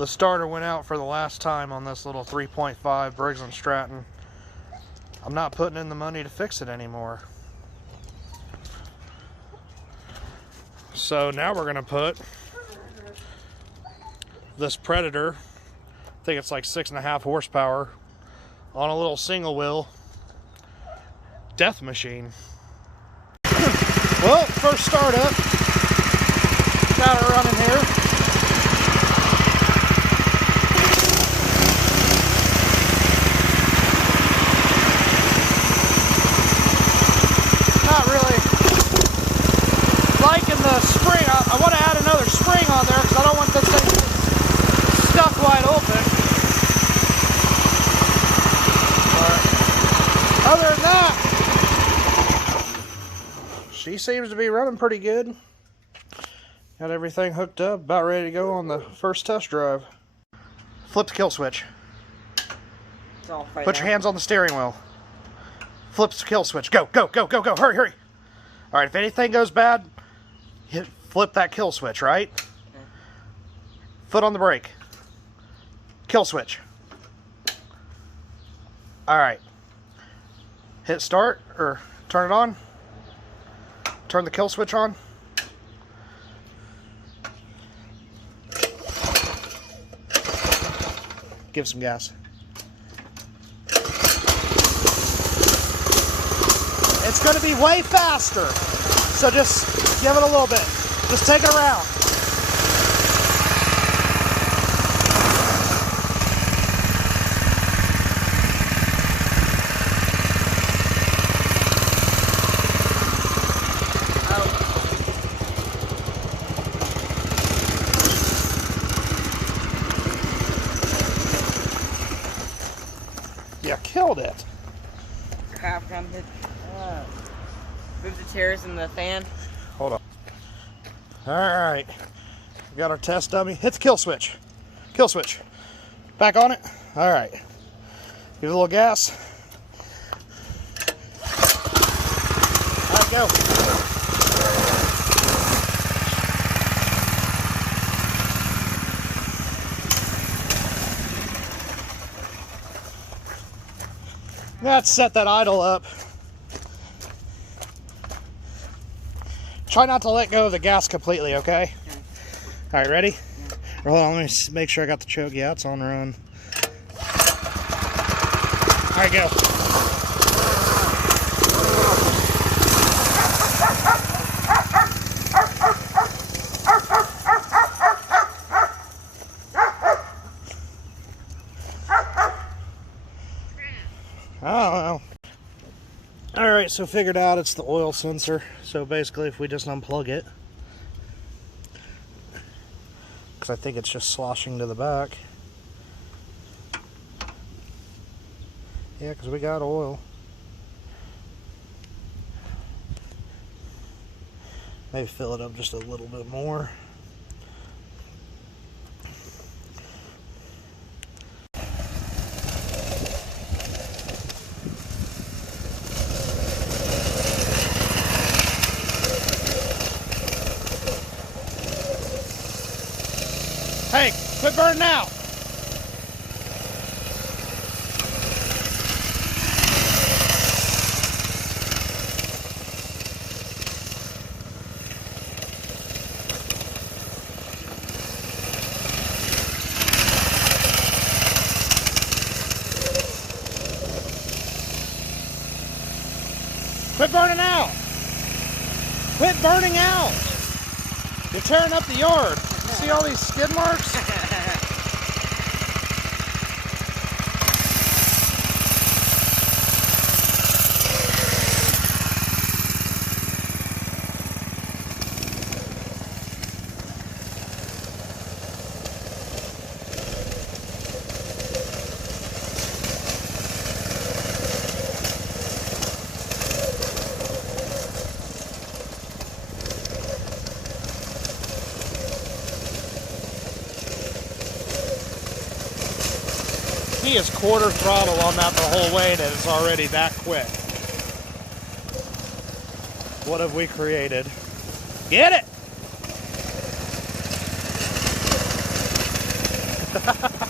The starter went out for the last time on this little 3.5 Briggs & Stratton. I'm not putting in the money to fix it anymore. So now we're going to put this Predator, I think it's like 6.5 horsepower, on a little single wheel death machine. Well, first start up, got it running here. Not really liking the spring. I want to add another spring on there because I don't want this thing stuck wide open. But other than that, she seems to be running pretty good. Got everything hooked up, about ready to go on the first test drive. Flip the kill switch. It's off right Put now. your hands on the steering wheel. Flip the kill switch. Go, go, go, go, go. Hurry, hurry. All right, if anything goes bad, flip that kill switch, right? Okay. Foot on the brake. Kill switch. All right. Hit start or turn it on. Turn the kill switch on. Give some gas. It's going to be way faster, so just give it a little bit. Just take it around. You killed it. Crap, I'm hit. Move the chairs and the fan. Hold on. Alright. We got our test dummy. Hit the kill switch. Kill switch. Back on it. Alright. Give it a little gas. Alright, go. Let's set that idle up. Try not to let go of the gas completely, okay? All right, ready? Yeah. Hold on, let me make sure I got the choke. Yeah, it's on run. All right, go. I don't know. Alright, so figured out it's the oil sensor. So basically if we just unplug it, because I think it's just sloshing to the back. Yeah, because we got oil. Maybe fill it up just a little bit more. Hey, quit burning out. Quit burning out. Quit burning out. You're tearing up the yard. See all these skid marks? He is quarter throttle on that the whole way and it's already that quick. What have we created? Get it! it.